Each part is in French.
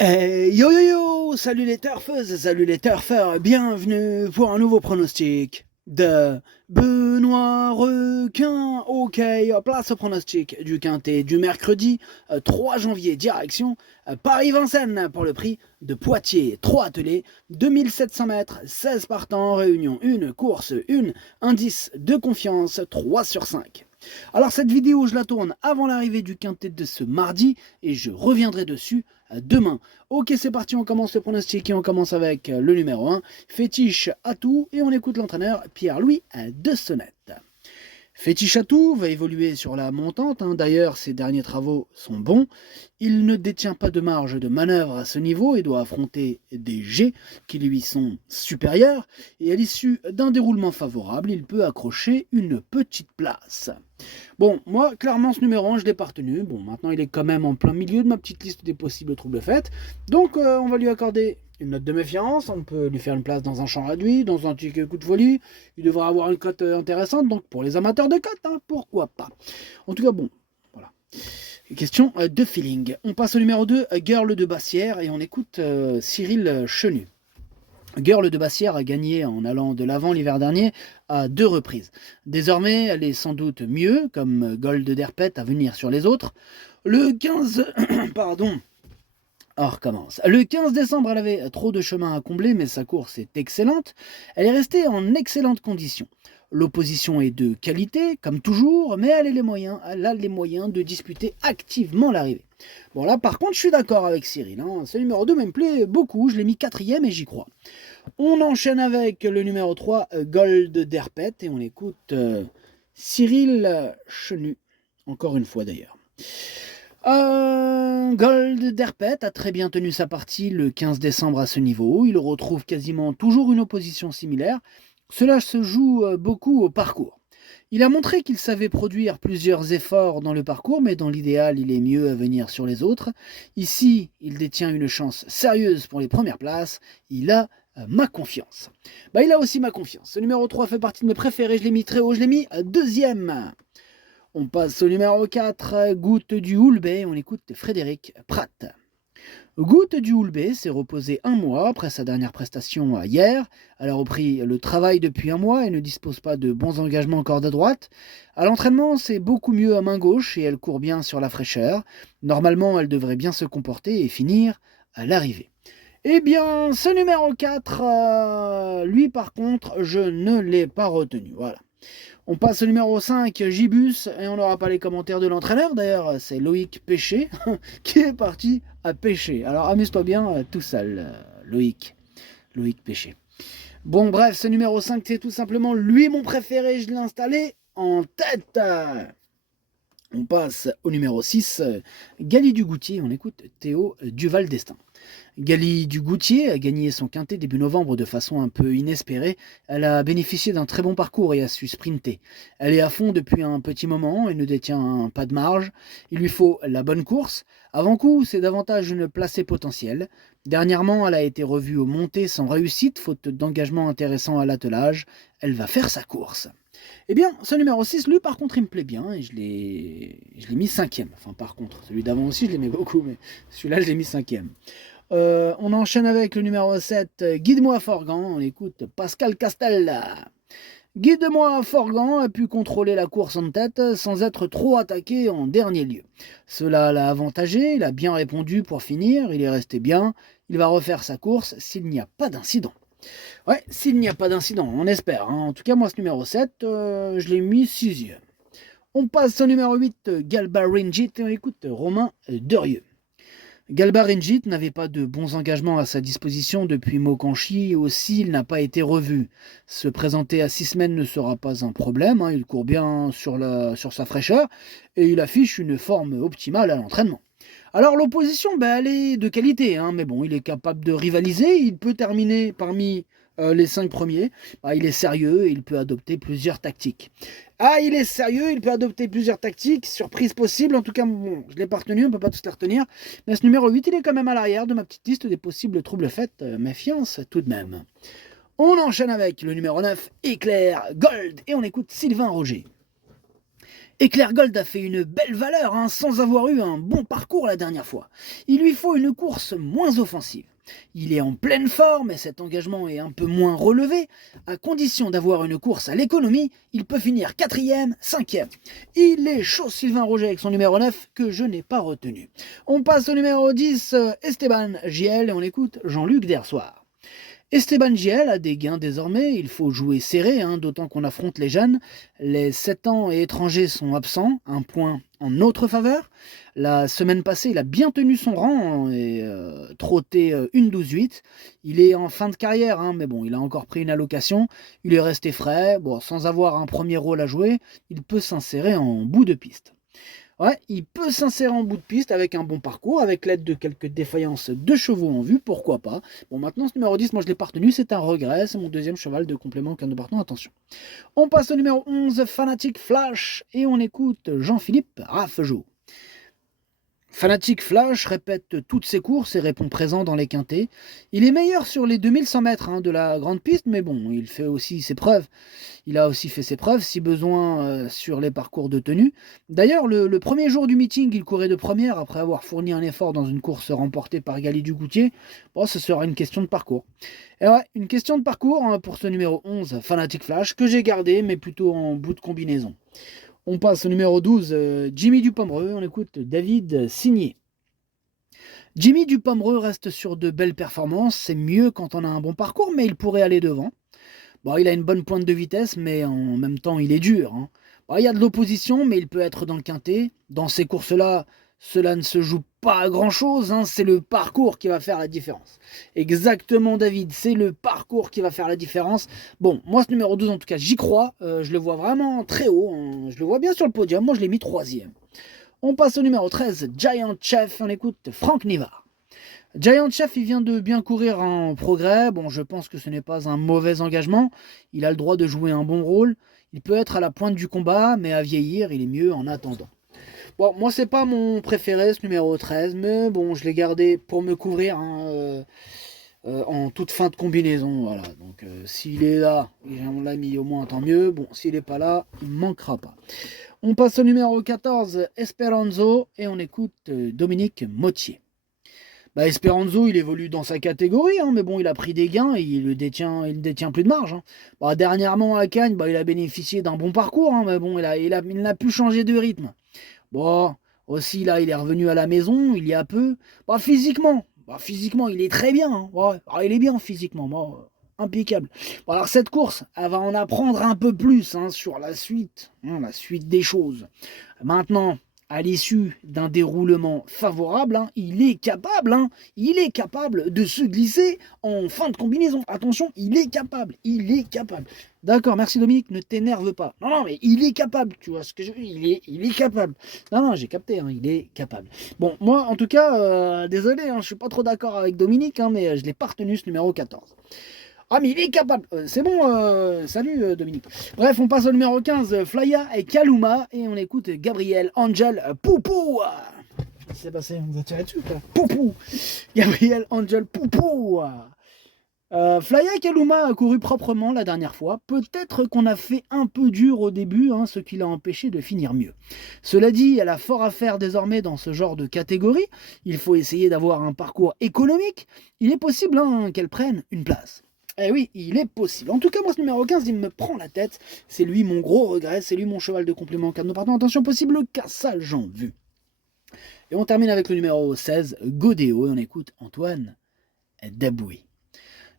Yo yo yo, salut les turfeuses, salut les turfeurs, bienvenue pour un nouveau pronostic de Benoît Requin. Ok, place au pronostic du quintet du mercredi 3 janvier, direction Paris-Vincennes pour le prix de Poitiers. 3 attelés, 2700 mètres, 16 partants, réunion 1, course 1, indice de confiance 3 sur 5. Alors cette vidéo, je la tourne avant l'arrivée du quintet de ce mardi et je reviendrai dessus demain. Ok, c'est parti, on commence le pronostic et on commence avec le numéro 1, Fétiche Atout, et on écoute l'entraîneur Pierre-Louis de Sonnette. Fétiche Atout va évoluer sur la montante, d'ailleurs ses derniers travaux sont bons. Il ne détient pas de marge de manœuvre à ce niveau et doit affronter des G qui lui sont supérieurs. Et à l'issue d'un déroulement favorable, il peut accrocher une petite place. Bon, moi, clairement, ce numéro 1, je l'ai pas retenu. Bon, maintenant, il est quand même en plein milieu de ma petite liste des possibles troubles faits. Donc, on va lui accorder une note de méfiance. On peut lui faire une place dans un champ réduit, dans un ticket coup de folie. Il devrait avoir une cote intéressante. Donc, pour les amateurs de cote, pourquoi pas. En tout cas, bon, voilà. Question de feeling. On passe au numéro 2, Girl de Bassière, et on écoute Cyril Chenu. Girl de Bassière a gagné en allant de l'avant l'hiver dernier à 2 reprises. Désormais, elle est sans doute mieux, comme Gold d'Herpet à venir sur les autres. Le 15... Pardon. On recommence. Le 15 décembre, elle avait trop de chemin à combler, mais sa course est excellente. Elle est restée en excellentes conditions. L'opposition est de qualité, comme toujours, mais elle a les moyens de disputer activement l'arrivée. Bon là, par contre, je suis d'accord avec Cyril. Ce numéro 2 me plaît beaucoup, je l'ai mis 4ème et j'y crois. On enchaîne avec le numéro 3, Gold d'Herpet, et on écoute Cyril Chenu, encore une fois d'ailleurs. Gold d'Herpet a très bien tenu sa partie le 15 décembre à ce niveau. Il retrouve quasiment toujours une opposition similaire. Cela se joue beaucoup au parcours. Il a montré qu'il savait produire plusieurs efforts dans le parcours, mais dans l'idéal, il est mieux à venir sur les autres. Ici, il détient une chance sérieuse pour les premières places. Il a ma confiance. Il a aussi ma confiance. Ce numéro 3 fait partie de mes préférés. Je l'ai mis très haut, je l'ai mis 2ème. On passe au numéro 4, Goutte du Houlbay. On écoute Frédéric Pratt. Goutte du Houlbay s'est reposé un mois après sa dernière prestation hier. Elle a repris le travail depuis un mois et ne dispose pas de bons engagements en corde à droite. À l'entraînement, c'est beaucoup mieux à main gauche et elle court bien sur la fraîcheur. Normalement, elle devrait bien se comporter et finir à l'arrivée. Eh bien, ce numéro 4, lui par contre, je ne l'ai pas retenu. Voilà. On passe au numéro 5, Gibus, et on n'aura pas les commentaires de l'entraîneur. D'ailleurs, c'est Loïc Péché qui est parti à pêcher. Alors amuse-toi bien tout seul, Loïc Péché. Bon, bref, ce numéro 5, c'est tout simplement lui mon préféré. Je l'ai installé en tête. On passe au numéro 6, Gali du Goutier. On écoute Théo Duval d'Estaing. Gali du Goutier a gagné son quintet début novembre de façon un peu inespérée. Elle a bénéficié d'un très bon parcours et a su sprinter. Elle est à fond depuis un petit moment et ne détient pas de marge. Il lui faut la bonne course. Avant coup, c'est davantage une placée potentielle. Dernièrement, elle a été revue aux montées sans réussite, faute d'engagement intéressant à l'attelage. Elle va faire sa course. Eh bien, ce numéro 6, lui, par contre, il me plaît bien et je l'ai mis 5ème. Enfin, par contre, celui d'avant aussi, je l'aimais beaucoup, mais celui-là, je l'ai mis 5ème. On enchaîne avec le numéro 7, Guide-moi Forgan. On écoute Pascal Castel. Guide-moi Forgan a pu contrôler la course en tête sans être trop attaqué en dernier lieu. Cela l'a avantagé, il a bien répondu pour finir, il est resté bien. Il va refaire sa course s'il n'y a pas d'incident. Ouais, s'il n'y a pas d'incident, on espère. En tout cas, moi, ce numéro 7, je l'ai mis 6ème. On passe au numéro 8, Galba Ringit, et on écoute Romain Derieux. Galba Ringit n'avait pas de bons engagements à sa disposition depuis Mokanchi, aussi il n'a pas été revu. Se présenter à 6 semaines ne sera pas un problème, il court bien sur sa fraîcheur, et il affiche une forme optimale à l'entraînement. Alors l'opposition, elle est de qualité, mais bon, il est capable de rivaliser, il peut terminer parmi les 5 premiers. Il est sérieux et il peut adopter plusieurs tactiques. Il est sérieux, il peut adopter plusieurs tactiques, surprise possible, en tout cas, bon, je ne l'ai pas retenu, on ne peut pas tous les retenir. Mais ce numéro 8, il est quand même à l'arrière de ma petite liste des possibles troubles faits, méfiance tout de même. On enchaîne avec le numéro 9, Éclair Gold, et on écoute Sylvain Roger. Éclair Gold a fait une belle valeur sans avoir eu un bon parcours la dernière fois. Il lui faut une course moins offensive. Il est en pleine forme et cet engagement est un peu moins relevé. À condition d'avoir une course à l'économie, il peut finir 4e, 5e. Il est chaud Sylvain Roger avec son numéro 9 que je n'ai pas retenu. On passe au numéro 10, Esteban JL et on écoute Jean-Luc Dersoir. Esteban JL a des gains désormais, il faut jouer serré, d'autant qu'on affronte les jeunes. Les 7 ans et étrangers sont absents, un point en notre faveur. La semaine passée, il a bien tenu son rang et trotté une 12-8. Il est en fin de carrière, mais bon, il a encore pris une allocation. Il est resté frais, bon, sans avoir un premier rôle à jouer, il peut s'insérer en bout de piste. Ouais, il peut s'insérer en bout de piste avec un bon parcours, avec l'aide de quelques défaillances de chevaux en vue, pourquoi pas. Bon, maintenant, ce numéro 10, moi je l'ai pas retenu, c'est un regret, c'est mon deuxième cheval de complément qu'un de partant, attention. On passe au numéro 11, Fanatic Flash, et on écoute Jean-Philippe Raffegeau. Fanatic Flash répète toutes ses courses et répond présent dans les quintés. Il est meilleur sur les 2100 mètres de la grande piste, mais bon, il fait aussi ses preuves. Il a aussi fait ses preuves, si besoin, sur les parcours de tenue. D'ailleurs, le premier jour du meeting, il courait de première après avoir fourni un effort dans une course remportée par Gali Dugoutier. Bon, ce sera une question de parcours. Et ouais, une question de parcours pour ce numéro 11, Fanatic Flash, que j'ai gardé, mais plutôt en bout de combinaison. On passe au numéro 12, Jimmy Dupomereux, on écoute David Signé. Jimmy Dupomereux reste sur de belles performances, c'est mieux quand on a un bon parcours, mais il pourrait aller devant. Bon, il a une bonne pointe de vitesse, mais en même temps, il est dur. Bon, il y a de l'opposition, mais il peut être dans le quintet. Dans ces courses-là, cela ne se joue pas à grand-chose, c'est le parcours qui va faire la différence. Exactement, David, c'est le parcours qui va faire la différence. Bon, moi, ce numéro 12, en tout cas, j'y crois. Je le vois vraiment très haut. Je le vois bien sur le podium. Moi, je l'ai mis 3e. On passe au numéro 13, Giant Chef. On écoute Franck Nivard. Giant Chef, il vient de bien courir en progrès. Bon, je pense que ce n'est pas un mauvais engagement. Il a le droit de jouer un bon rôle. Il peut être à la pointe du combat, mais à vieillir, il est mieux en attendant. Bon, moi, c'est pas mon préféré, ce numéro 13, mais bon, je l'ai gardé pour me couvrir en toute fin de combinaison. Voilà. Donc, s'il est là, on l'a mis au moins, tant mieux. Bon, s'il n'est pas là, il ne manquera pas. On passe au numéro 14, Esperanzo, et on écoute Dominique Mottier. Esperanzo, il évolue dans sa catégorie, mais bon, il a pris des gains et il ne détient plus de marge. Dernièrement, à Cannes, il a bénéficié d'un bon parcours, mais bon, il n'a pu changer de rythme. Bon, aussi, là, il est revenu à la maison, il y a peu. Physiquement, il est très bien. Il est bien physiquement, impeccable. Alors, cette course, elle va en apprendre un peu plus sur la suite des choses. Maintenant, à l'issue d'un déroulement favorable, il est capable de se glisser en fin de combinaison. Attention, il est capable. D'accord, merci Dominique, ne t'énerve pas. Non, mais il est capable, tu vois ce que je veux dire, il est capable. Non, j'ai capté, il est capable. Bon, moi, en tout cas, désolé, je suis pas trop d'accord avec Dominique, mais je l'ai pas retenu ce numéro 14. Ah, mais il est capable. C'est bon, salut Dominique. Bref, on passe au numéro 15, Flya et Kaluma, et on écoute Gabriel Angel Poupou. Qu'est-ce qui s'est passé? On vous a tiré dessus, quoi. Poupou. Gabriel Angel Poupou. Flya et Kaluma a couru proprement la dernière fois. Peut-être qu'on a fait un peu dur au début, ce qui l'a empêché de finir mieux. Cela dit, elle a fort à faire désormais dans ce genre de catégorie. Il faut essayer d'avoir un parcours économique. Il est possible qu'elle prenne une place. Eh oui, il est possible. En tout cas, moi, ce numéro 15, il me prend la tête. C'est lui mon gros regret, c'est lui mon cheval de complément. Car nous partons, attention, possible cassage en vue. Et on termine avec le numéro 16, Godéo, et on écoute Antoine Daboué.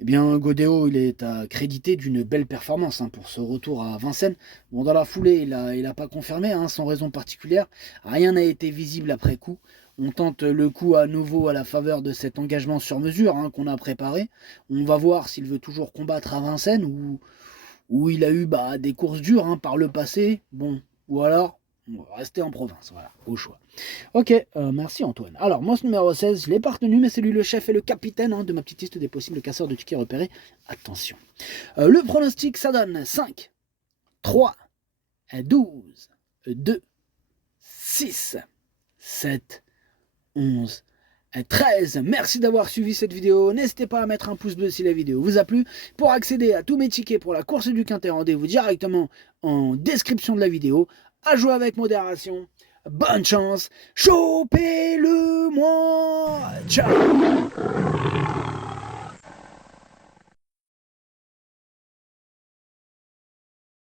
Eh bien, Godéo, il est à créditer d'une belle performance pour ce retour à Vincennes. Bon, dans la foulée, il n'a pas confirmé, sans raison particulière. Rien n'a été visible après coup. On tente le coup à nouveau à la faveur de cet engagement sur mesure qu'on a préparé. On va voir s'il veut toujours combattre à Vincennes ou il a eu des courses dures par le passé. Bon, ou alors on va rester en province, voilà, au choix. Ok, merci Antoine. Alors, moi, ce numéro 16, je ne l'ai pas retenu, mais c'est lui le chef et le capitaine de ma petite liste des possibles casseurs de tickets repérés. Attention. Le pronostic, ça donne 5, 3, 12, 2, 6, 7, 11, 13. Merci d'avoir suivi cette vidéo. N'hésitez pas à mettre un pouce bleu si la vidéo vous a plu. Pour accéder à tous mes tickets pour la course du Quintet, rendez-vous directement en description de la vidéo. à jouer avec modération. Bonne chance, chopez-le moi. Ciao.